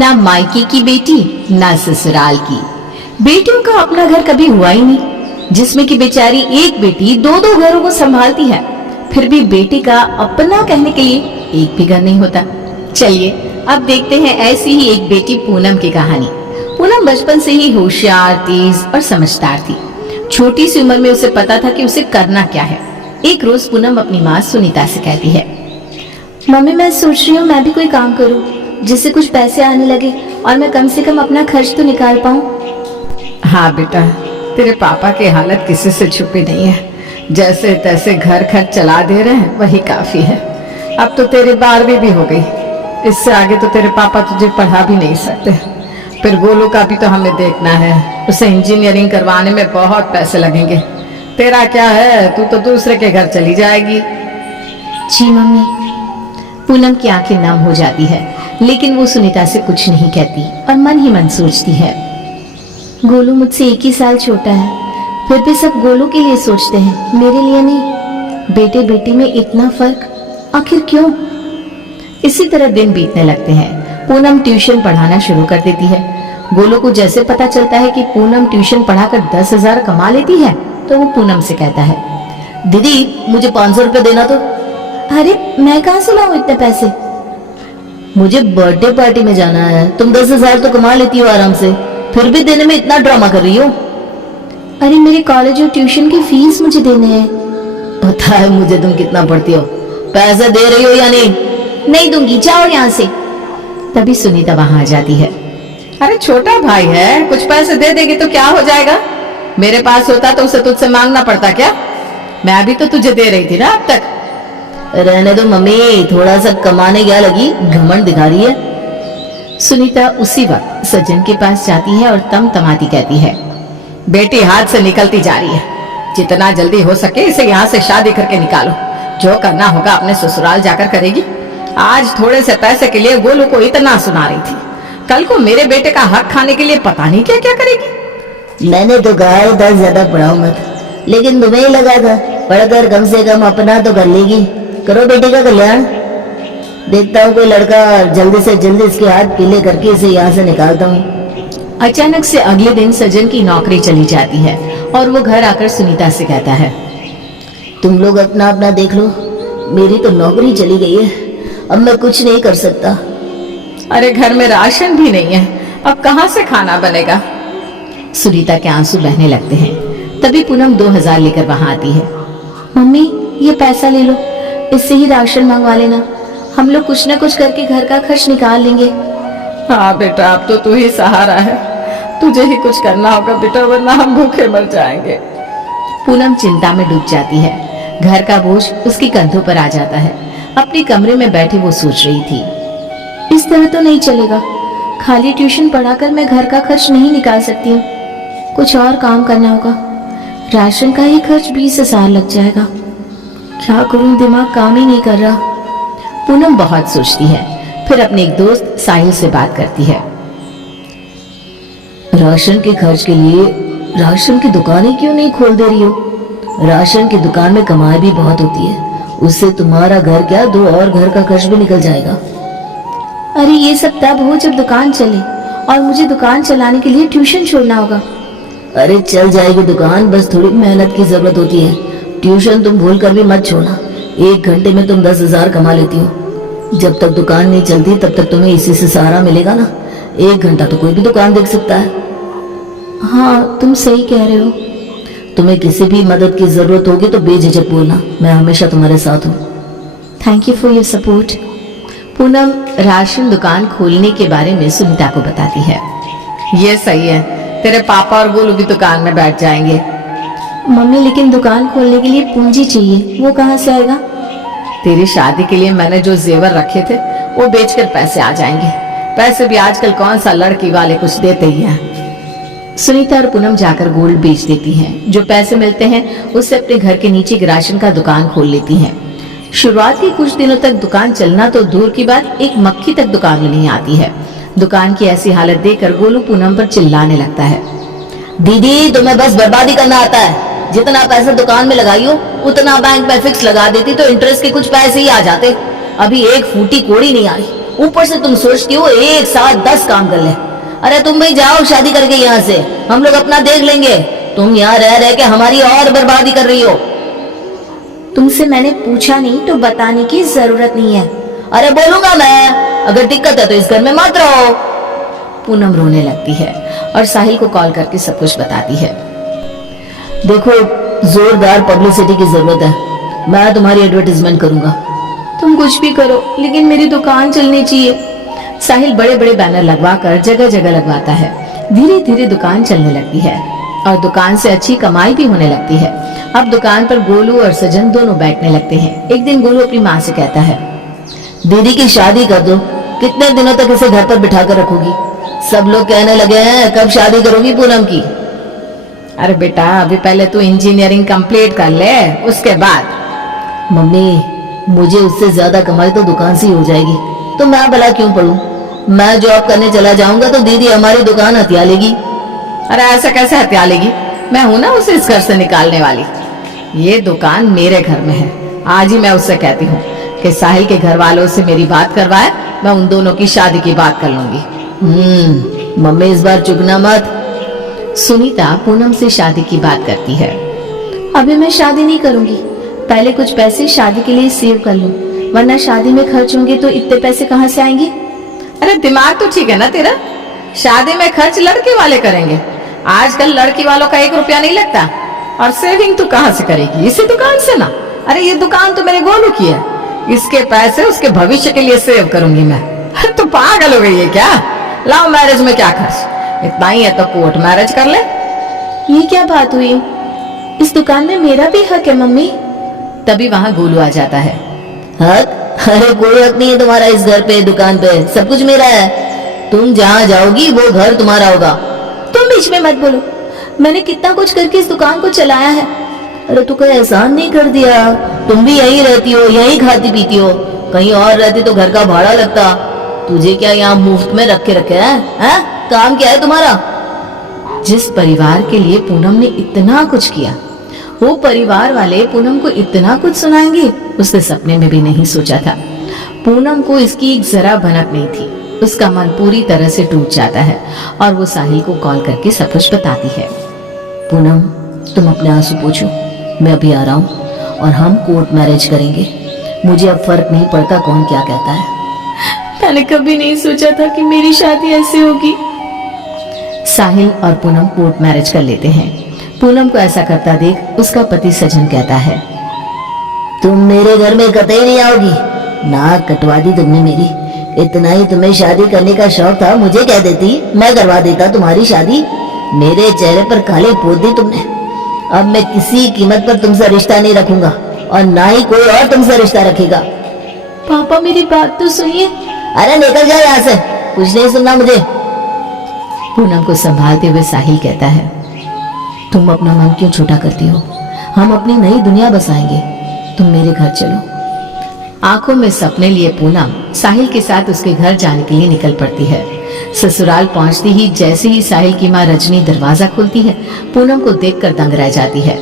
ना मायके की बेटी ना ससुराल की। बेटियों का अपना घर कभी हुआ ही नहीं, जिसमें कि बेचारी एक बेटी दो दो घरों को संभालती है, फिर भी बेटी का अपना कहने के लिए एक भी घर नहीं होता। चलिए अब देखते हैं ऐसी ही एक बेटी पूनम की कहानी। पूनम बचपन से ही होशियार, तेज और समझदार थी। छोटी सी उम्र में उसे पता था कि उसे करना क्या है। एक रोज पूनम अपनी माँ सुनीता से कहती है, मम्मी मैं सोच रही हूँ मैं भी कोई काम करूँ जिससे कुछ पैसे आने लगे और मैं कम से कम अपना खर्च तो निकाल पाऊँ। हाँ बेटा, तेरे पापा की हालत किसी से छुपी नहीं है। जैसे तैसे घर खर्च चला दे रहे हैं वही काफी है। अब तो तेरी 12वीं भी हो गई, इससे आगे तो तेरे पापा तुझे पढ़ा भी नहीं सकते। फिर गोलू का भी तो हमें देखना है, उसे इंजीनियरिंग करवाने में बहुत पैसे लगेंगे। तेरा क्या है, तू तो दूसरे के घर चली जाएगी। जी मम्मी। पूनम की आंखें नम हो जाती है, लेकिन वो सुनीता से कुछ नहीं कहती और मन ही मन सोचती है, गोलू मुझसे 1 ही साल छोटा है, फिर भी सब गोलू के लिए सोचते हैं, मेरे लिए नहीं। बेटे बेटी में इतना फर्क आखिर क्यों? इसी तरह दिन बीतने लगते हैं। पूनम ट्यूशन पढ़ाना शुरू कर देती है। गोलू को जैसे पता चलता है कि पूनम ट्यूशन पढ़ाकर 10,000 कमा लेती है, तो वो पूनम से कहता है, दीदी मुझे 500 रुपए देना तो। अरे मैं कहाँ से लाऊं इतने पैसे? मुझे बर्थडे पार्टी में जाना है, तुम 10,000 तो कमा लेती हो आराम से, फिर भी देने में इतना ड्रामा कर रही हो। अरे मेरे कॉलेज और ट्यूशन की फीस मुझे देने हैं। पता है मुझे तुम कितना पढ़ती हो, पैसे दे रही हो या नहीं? नहीं दूंगी, जाओ यहाँ से। तभी सुनीता वहां आ जाती है। अरे छोटा भाई है, कुछ पैसे दे देगी तो क्या हो जाएगा? मेरे पास होता तो उसे तुझसे मांगना पड़ता क्या? मैं भी तो तुझे दे रही थी ना अब तक। रहने दो मम्मी, थोड़ा सा कमाने क्या लगी, घमंड दिखा रही है। सुनीता उसी वक्त सज्जन के पास जाती है और तमतमाती कहती है, बेटी हाथ से निकलती जा रही है, जितना जल्दी हो सके इसे यहाँ से शादी करके निकालो। जो करना होगा अपने ससुराल जाकर करेगी। आज थोड़े से पैसे के लिए गोलू को इतना सुना रही थी, कल को मेरे बेटे का हक खाने के लिए पता नहीं क्या क्या करेगी। मैंने तो कहा था ज्यादा पढ़ाओ मत, लेकिन तुम्हें ही लगा था पढ़कर कम से कम अपना तो कर लेगी। करो बेटे का कल्याण। देखता हूँ कोई लड़का जल्दी से जल्दी इसके हाथ पीले करके इसे यहाँ से निकालता हूँ। अचानक से अगले दिन सज्जन की नौकरी चली जाती है और वो घर आकर सुनीता से कहता है, तुम लोग अपना अपना देख लो, मेरी तो नौकरी चली गई है, अब मैं कुछ नहीं कर सकता। अरे घर में राशन भी नहीं है, अब कहाँ से खाना बनेगा? सुनीता के आंसू बहने लगते हैं। तभी पूनम 2,000 लेकर वहां आती है। मम्मी ये पैसा ले लो, इससे ही राशन मंगवा लेना, हम लोग कुछ ना कुछ करके घर का खर्च निकाल लेंगे। हाँ बेटा, अब तो तू ही सहारा है, तुझे ही कुछ करना होगा बेटा, वरना हम भूखे मर जाएंगे। पूनम चिंता में डूब जाती है। घर का बोझ उसके कंधों पर आ जाता है। अपने कमरे में बैठी वो सोच रही थी, इस तरह तो नहीं चलेगा, खाली ट्यूशन पढ़ाकर मैं घर का खर्च नहीं निकाल सकती हूँ, कुछ और काम करना होगा। राशन का ही खर्च 20,000 लग जाएगा, क्या करूं, दिमाग काम ही नहीं कर रहा। पूनम बहुत सोचती है, फिर अपने एक दोस्त साहिल से बात करती है। राशन के खर्च के लिए राशन की दुकानें क्यों नहीं खोल दे रही हो? राशन की दुकान में कमाई भी बहुत होती है, उससे तुम्हारा घर क्या 2 और घर का खर्च भी निकल जाएगा। अरे ये सब तब हो जब दुकान चले, और मुझे दुकान चलाने के लिए ट्यूशन छोड़ना होगा। अरे चल जाएगी दुकान, बस थोड़ी मेहनत की जरूरत होती है। ट्यूशन तुम भूल कर भी मत छोड़ना, 1 घंटे में तुम 10,000 कमा लेती हो। जब तक दुकान नहीं चलती तब तक तुम्हें इसी से सहारा मिलेगा ना। 1 घंटा तो कोई भी दुकान देख सकता है। हाँ तुम सही कह रहे हो। तुम्हें किसी भी मदद की जरूरत होगी तो बेझिझक बोलना, मैं हमेशा तुम्हारे साथ हूँ। Thank you for your support. Poonam ration दुकान खोलने के बारे में सुनीता को बताती है। ये सही है, तेरे पापा और गोलू भी दुकान में बैठ जाएंगे। मम्मी लेकिन दुकान खोलने के लिए पूंजी चाहिए, वो कहाँ से आएगा? तेरी शादी के लिए मैंने जो जेवर रखे थे वो बेचकर पैसे आ जाएंगे। पैसे भी आजकल कौन सा लड़की वाले कुछ देते ही हैं। सुनीता और पूनम जाकर गोल्ड बेच देती हैं। जो पैसे मिलते हैं उससे अपने घर के नीचे एक राशन का दुकान खोल लेती हैं। शुरुआत के कुछ दिनों तक दुकान चलना तो दूर की बात, एक मक्खी तक दुकान में नहीं आती है। दुकान की ऐसी हालत देखकर गोलू पूनम पर चिल्लाने लगता है, दीदी तुम्हें बस बर्बादी करना आता है, जितना पैसा दुकान में लगाई हो उतना बैंक में फिक्स लगा देती तो इंटरेस्ट के कुछ पैसे ही आ जाते। अभी एक फूटी कोड़ी नहीं आ रही, ऊपर से तुम सोचती हो एक साथ 10 काम कर ले। अरे तुम भी जाओ शादी करके यहाँ से, हम लोग अपना देख लेंगे। तुम यहाँ रह रह के हमारी और बर्बादी कर रही हो। तुमसे मैंने पूछा नहीं तो बताने की जरूरत नहीं है। अरे बोलूंगा मैं, अगर दिक्कत है तो इस घर में मत रहो। पूनम रोने लगती है और साहिल को कॉल करके सब कुछ बताती है। देखो, जोरदार पब्लिसिटी की जरूरत है, मैं तुम्हारी एडवर्टाइजमेंट करूंगा। तुम कुछ भी करो लेकिन मेरी दुकान चलनी चाहिए। साहिल बड़े बड़े बैनर लगवाकर जगह जगह लगवाता है। धीरे धीरे दुकान चलने लगती है और दुकान से अच्छी कमाई भी होने लगती है। अब दुकान पर गोलू और सजन दोनों बैठने लगते हैं। एक दिन गोलू अपनी माँ से कहता है, दीदी की शादी कर दो, कितने दिनों तक इसे घर पर बिठा कर रखोगी? सब लोग कहने लगे हैं कब शादी करोगी पूनम की। अरे बेटा, अभी पहले तू इंजीनियरिंग कंप्लीट कर ले, उसके बाद। मम्मी, मुझे उससे ज्यादा कमाई तो दुकान से ही हो जाएगी, तो मैं भला क्यों पढ़ूं? मैं जॉब करने चला जाऊंगा तो दीदी हमारी दुकान हथिया लेगी। अरे ऐसा कैसे हत्या लेगी? मैं हूं ना उसे इस घर से निकालने वाली। ये दुकान मेरे घर में है। आज ही मैं उससे कहती हूँ कि साहिल के घर वालों से मेरी बात करवाए, मैं उन दोनों की शादी की बात कर लूंगी। मम्मी इस बार चुकना मत। सुनीता पूनम से शादी की बात करती है। अभी मैं शादी नहीं करूंगी, पहले कुछ पैसे शादी के लिए सेव कर लूं, वरना शादी में खर्च होंगे तो इतने पैसे कहाँ से आएंगे? अरे दिमाग तो ठीक है ना तेरा? शादी में खर्च लड़के वाले करेंगे। आजकल लड़की वालों का 1 रुपया नहीं लगता। और सेविंग तू कहाँ से करेगी? इसी दुकान से ना। अरे ये दुकान तो मेरे गोलू की है, इसके पैसे उसके भविष्य के लिए सेव करूंगी मैं। तो पागल हो गई है क्या? लव मैरिज में क्या खर्च? इतना ही है तो कोर्ट मैरिज कर ले। ये क्या बात हुई? इस दुकान में मेरा भी हक है मम्मी। तभी वहाँ गोलू आ जाता है। हक? अरे कोई हक नहीं है तुम्हारा इस घर पे, दुकान पे, सब कुछ मेरा है। तुम जहाँ जाओगी वो घर तुम्हारा होगा। तुम बीच में मत बोलो, मैंने कितना कुछ करके इस दुकान को चलाया है। अरे तू कोई एहसान नहीं कर दिया? तुम भी यहीं रहती हो, यहीं खाती पीती हो, कहीं और रहती तो घर का भाड़ा लगता। तुझे क्या यहाँ मुफ्त में रख के रखे है? काम क्या है तुम्हारा? जिस परिवार के लिए पूनम ने इतना कुछ किया, वो परिवार वाले पूनम को इतना कुछ सुनाएंगे, उसने सपने में भी नहीं सोचा था। पूनम को इसकी एक जरा भनक नहीं थी। उसका मन पूरी तरह से टूट जाता है और वो साहिल को कॉल करके सब कुछ बताती है। पूनम, तुम अपने आंसू पोंछो, मैं अभी आ रहा हूँ और हम कोर्ट मैरिज करेंगे। मुझे अब फर्क नहीं पड़ता कौन क्या कहता है। मैंने कभी नहीं सोचा था कि मेरी शादी ऐसे होगी। साहिल और पूनम कोर्ट मैरिज कर लेते हैं। पूनम को ऐसा करता देख उसका पति सजन कहता है, तुम मेरे घर में कतई नहीं आओगी। नाक कटवा दी तुमने मेरी। इतना ही तुम्हें शादी करने का शौक था, मुझे कह देती, मैं करवा देता तुम्हारी शादी। मेरे चेहरे पर काली पोत दी तुमने। अब मैं किसी कीमत पर तुमसे रिश्ता नहीं रखूंगा और ना ही कोई और तुमसे रिश्ता रखेगा। पापा मेरी बात तो सुनिए। अरे निकल जाओ यहाँ से, कुछ नहीं सुनना मुझे। पूनम को संभालते हुए साहिल कहता है, तुम अपना मन क्यों छोटा करती हो? हम अपनी नई दुनिया बसाएंगे, तुम मेरे घर चलो। आंखों में सपने लिए पूनम साहिल के साथ उसके घर जाने के लिए निकल पड़ती है। ससुराल पहुंचती ही जैसे ही साहिल की माँ रजनी दरवाजा खोलती है, पूनम को देखकर दंग रह जाती है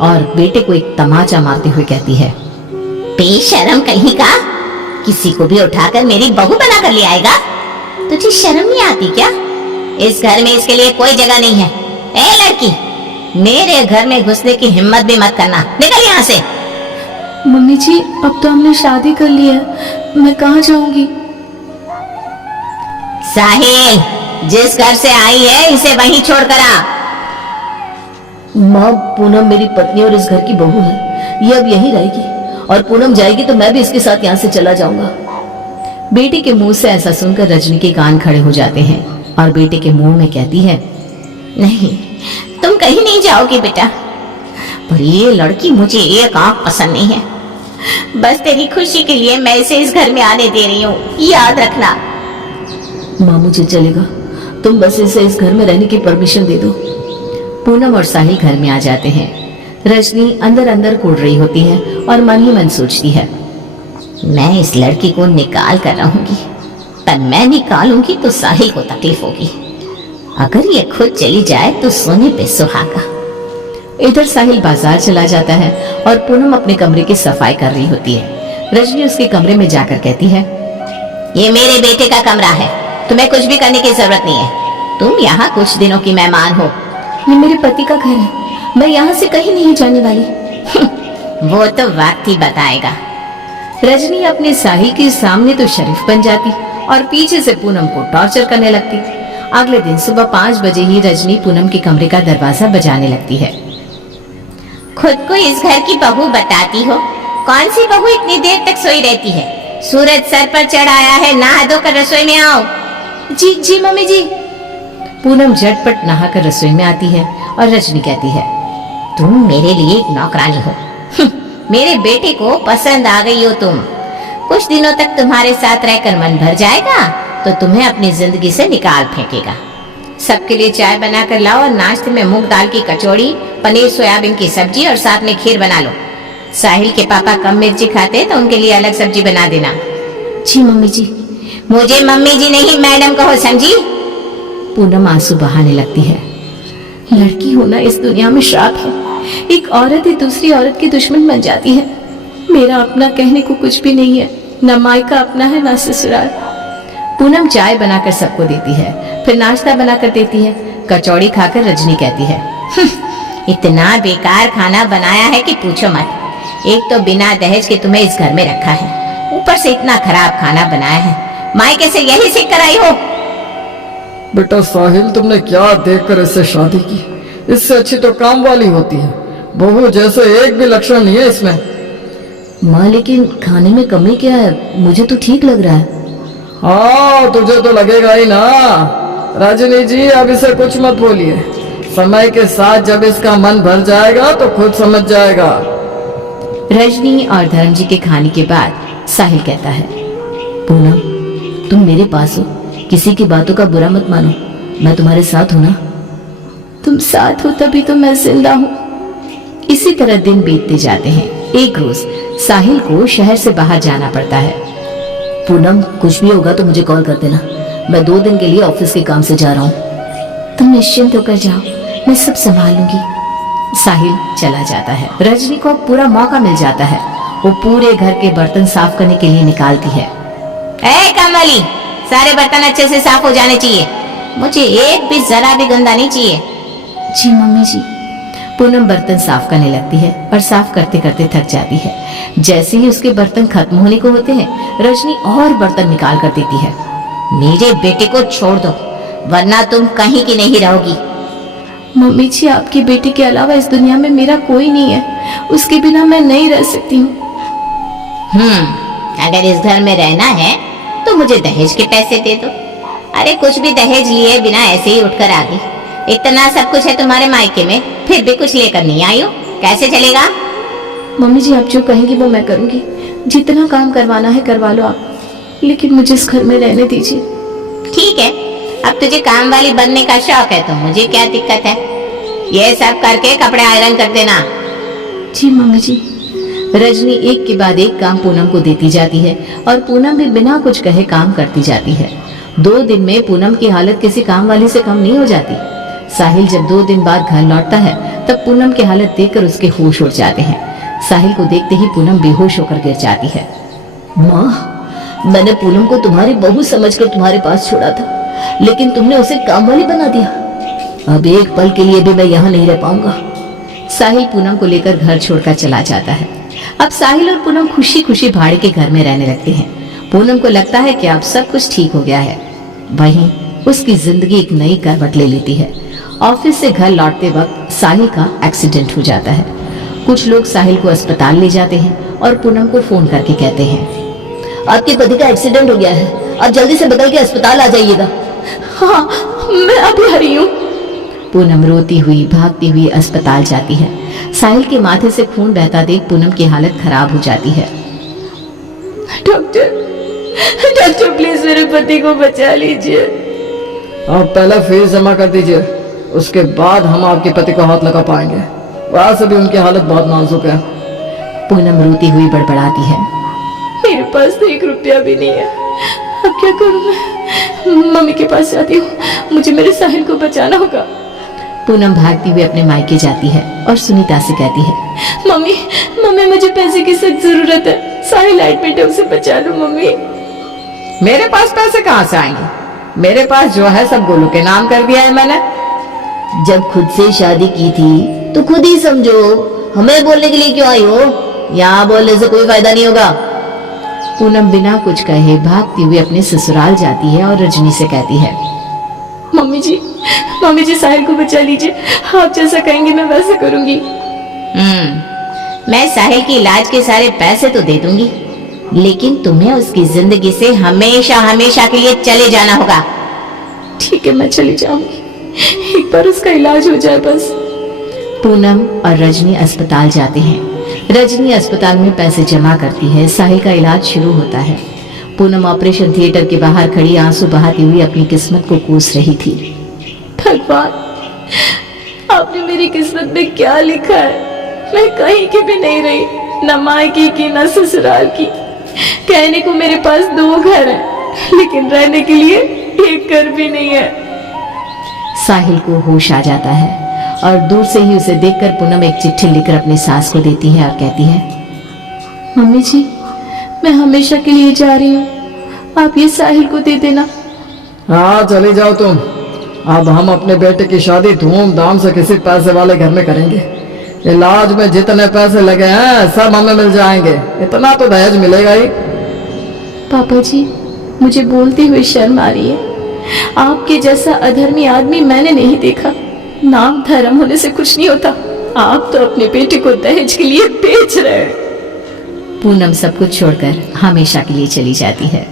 और बेटे को एक तमाचा मारते हुए कहती है, बेशरम कहीं का, किसी को भी उठाकर मेरी बहू बना कर ले आएगा। तुझे शर्म नहीं आती क्या? इस घर में इसके लिए कोई जगह नहीं है। ए लड़की, मेरे घर में घुसने की हिम्मत भी मत करना, निकल यहाँ से। मम्मी जी, अब तो हमने शादी कर ली है, मैं कहाँ जाऊंगी? साहिल, जिस घर से आई है इसे वहीं छोड़ कर आ। माँ, पूनम मेरी पत्नी और इस घर की बहू है, ये अब यहीं रहेगी और पूनम जाएगी तो मैं भी इसके साथ यहाँ से चला जाऊंगा। बेटे के मुंह से ऐसा सुनकर रजनी के कान खड़े हो जाते हैं और बेटे के मुंह में कहती है, नहीं, तुम कहीं नहीं जाओगी बेटा, पर ये लड़की मुझे एक आंख पसंद नहीं है। बस तेरी खुशी के लिए मैं इसे इस घर में आने दे रही हूँ, याद रखना। माँ मुझे चलेगा, तुम बस इसे इस घर में रहने की परमिशन दे दो। पूनम और साहिल घर में आ जाते हैं। रजनी अंदर अंदर कूद रही होती है और मन ही मन सोचती है, मैं इस लड़की को निकाल कर रहूंगी, पर मैं निकालूंगी तो साहिल को तकलीफ होगी। अगर ये खुद चली जाए तो सोने पे सुहागा। इधर साहिल बाजार चला जाता है और पूनम अपने कमरे की सफाई कर रही होती है। रजनी उसके कमरे में जाकर कहती है, ये मेरे बेटे का कमरा है, तुम्हें कुछ भी करने की जरूरत नहीं है। तुम यहाँ कुछ दिनों की मेहमान हो। ये मेरे पति का घर है, मैं यहाँ से कहीं नहीं जाने वाली। वो तो वक्त ही बताएगा। रजनी अपने साहिल के सामने तो शरीफ बन जाती और पीछे से पूनम को टॉर्चर करने लगती। अगले दिन सुबह 5 बजे ही रजनी पूनम के कमरे का दरवाजा बजाने लगती है। खुद को इस घर की बहू बताती हो? कौन सी बहू इतनी देर तक सोई रहती है? सूरज सर पर चढ़ आया है, नहा धोकर रसोई में आओ। जी जी मम्मी जी। पूनम झटपट नहाकर रसोई में आती है और रजनी कहती है, तुम मेरे लिए एक नौकरानी हो। मेरे बेटे को पसंद आ गई हो तुम। कुछ दिनों तक तुम्हारे साथ रहकर मन भर जाएगा तो तुम्हें अपनी जिंदगी से निकाल फेंकेगा। सबके लिए चाय बनाकर लाओ और नाश्ते में मूंग दाल की कचौड़ी, पनीर सोयाबीन की सब्जी और साथ में खीर बना लो। साहिल के पापा कम मिर्ची खाते तो उनके लिए अलग सब्जी बना देना। जी मम्मी जी। मुझे मम्मी जी नहीं मैडम कहो, समझी? पूनम आंसू बहाने लगती है। लड़की होना इस दुनिया में श्राप है। एक औरत ही दूसरी औरत की दुश्मन बन जाती है। मेरा अपना कहने को कुछ भी नहीं है, न मायका अपना है न ससुराल। पूनम चाय बनाकर सबको देती है, फिर नाश्ता बनाकर देती है। कचौड़ी खाकर रजनी कहती है, इतना बेकार खाना बनाया है कि पूछो मत। एक तो बिना दहेज के तुम्हें इस घर में रखा है, ऊपर से इतना खराब खाना बनाया है। मायके से यही सीख कर आई हो? बेटा साहिल, तुमने क्या देखकर इससे शादी की? इससे अच्छी तो काम वाली होती है। बहू जैसे एक भी लक्षण नहीं है इसमें। माँ लेकिन खाने में कमी क्या है? मुझे तो ठीक लग रहा है। हाँ, तुझे तो लगेगा ही ना। रजनी जी, अब इसे कुछ मत बोलिए। समय के साथ जब इसका मन भर जाएगा तो खुद समझ जाएगा। रजनी और धर्मजी के खाने के बाद साहिल कहता है, पूनम, तुम मेरे पास हो, किसी की बातों का बुरा मत मानो। मैं तुम्हारे साथ हूं ना। तुम साथ हो तभी तो मैं जिंदा हूँ। इसी तरह दिन बीतते जाते हैं। एक रोज साहिल को शहर से बाहर जाना पड़ता है। पूनम, कुछ भी होगा तो मुझे कॉल कर देना। मैं 2 दिन के लिए ऑफिस के काम से जा रहा हूँ। तुम निश्चिंत होकर जाओ, मैं सब संभाल लूंगी। साहिल चला जाता है। रजनी को पूरा मौका मिल जाता है। वो पूरे घर के बर्तन साफ करने के लिए निकालती है। ए कामवाली, सारे बर्तन अच्छे से साफ हो जाने चाहिए। मुझे एक भी जरा भी गंदा नहीं चाहिए। जी मम्मी जी। पूनम बर्तन साफ करने लगती है और साफ करते करते थक जाती है। जैसे ही उसके बर्तन खत्म होने को होते हैं, रजनी और बर्तन निकाल कर देती है। मेरे बेटे को छोड़ दो, वरना तुम कहीं की नहीं रहोगी। मम्मी जी, आपके बेटे के अलावा इस दुनिया में मेरा कोई नहीं है। उसके बिना मैं नहीं रह सकती हूँ। अगर इस घर में रहना है तो मुझे दहेज के पैसे दे दो। अरे कुछ भी दहेज लिए बिना ऐसे ही उठकर आ गई। इतना सब कुछ है तुम्हारे मायके में, फिर भी कुछ लेकर नहीं आई हो। कैसे चलेगा? मम्मी जी, आप जो कहेंगी वो मैं करूंगी। जितना काम करवाना है करवा लो आप, लेकिन मुझे इस घर में रहने दीजिए। ठीक है, अब तुझे काम वाली बनने का शौक है तो मुझे क्या दिक्कत है। ये सब करके कपड़े आयरन कर देना। जी मम्मी जी। रजनी एक के बाद एक काम पूनम को देती जाती है और पूनम भी बिना कुछ कहे काम करती जाती है। 2 दिन में पूनम की हालत किसी काम वाली से कम नहीं हो जाती। साहिल जब 2 दिन बाद घर लौटता है तब पूनम की हालत देखकर उसके होश उड़ जाते हैं। साहिल को देखते ही पूनम बेहोश होकर गिर जाती है। माँ, मैंने पूनम को तुम्हारी बहू समझकर तुम्हारे पास छोड़ा था, लेकिन तुमने उसे काम वाली बना दिया। अब एक पल के लिए भी मैं यहाँ नहीं रह पाऊंगा। साहिल पूनम को लेकर घर छोड़कर चला जाता है। अब साहिल और पूनम खुशी खुशी भाड़े के घर में रहने लगते हैं। पूनम को लगता है कि अब सब कुछ ठीक हो गया है। वहीं उसकी जिंदगी एक नई करवट ले लेती है। ऑफिस से घर लौटते वक्त साहिल का एक्सीडेंट हो जाता है। कुछ लोग साहिल को अस्पताल ले जाते हैं और पूनम को फोन करके कहते हैं, आपके पति का एक्सीडेंट हो गया है, आप जल्दी से बदल के अस्पताल आ जाइएगा। हाँ, मैं अभी आ रही हूँ। पूनम रोती हुई भागती हुई अस्पताल जाती है। साहिल के माथे से खून बहता देख पूनम की हालत खराब हो जाती है। डॉक्टर प्लीज मेरे पति को बचा लीजिए। आप पहले फीस जमा कर दीजिए, उसके बाद हम आपके पति को हाथ लगा पाएंगे। वैसे भी उनकी हालत बहुत नाजुक है। पूनम रोती हुई बड़बड़ाती है, मेरे पास तो 1 रुपया भी नहीं है। अब क्या करूं मैं? मम्मी के पास जाती हूँ, मुझे मेरे साहिल को बचाना होगा। पूनम भागती हुई अपने मायके जाती है और सुनीता से कहती है, मम्मी मुझे पैसे की सख्त जरूरत है। साहिल एडमिट है, उसे बचा लो मम्मी। मेरे पास पैसे कहाँ से आएंगे? मेरे पास जो है सब गोलू के नाम कर दिया है मैंने। जब खुद से शादी की थी तो खुद ही समझो, हमें बोलने के लिए क्यों आई हो? यहाँ बोलने से कोई फायदा नहीं होगा। पूनम बिना कुछ कहे भागती हुई अपने ससुराल जाती है और रजनी से कहती है, मम्मी जी साहिल को बचा लीजिए, आप जैसा कहेंगे मैं वैसे करूंगी। मैं साहिल के इलाज के सारे पैसे तो दे दूंगी, लेकिन तुम्हें उसकी जिंदगी से हमेशा हमेशा के लिए चले जाना होगा। ठीक है, मैं चली जाऊंगी, एक बार उसका इलाज हो जाए बस। पूनम और रजनी अस्पताल जाते हैं। रजनी अस्पताल में पैसे जमा करती है, साहिल का इलाज शुरू होता है। पूनम ऑपरेशन थिएटर के बाहर खड़ी आंसू बहाती हुई अपनी किस्मत को कोस रही थी। भगवान, आपने मेरी किस्मत में क्या लिखा है? मैं कहीं की भी नहीं रही, न मायके की न ससुराल की। कहने को मेरे पास 2 घर हैं, लेकिन रहने के लिए एक घर भी नहीं है। साहिल को होश आ जाता है और दूर से ही उसे देखकर पूनम एक चिट्ठी लिखकर अपनी सास को देती है और कहती है, मम्मी जी, मैं हमेशा के लिए जा रही हूँ, आप ये साहिल को दे देना। हाँ चली जाओ तुम। अब हम अपने बेटे की शादी धूमधाम से किसी पैसे वाले घर में करेंगे। इलाज में जितने पैसे लगे हैं सब हमें मिल जाएंगे, इतना तो दहेज मिलेगा ही। पापा जी, मुझे बोलते हुए शर्म आ रही है। आपके जैसा अधर्मी आदमी मैंने नहीं देखा। नाम धर्म होने से कुछ नहीं होता। आप तो अपने बेटे को दहेज के लिए बेच रहे हैं। पूनम सब कुछ छोड़कर हमेशा के लिए चली जाती है।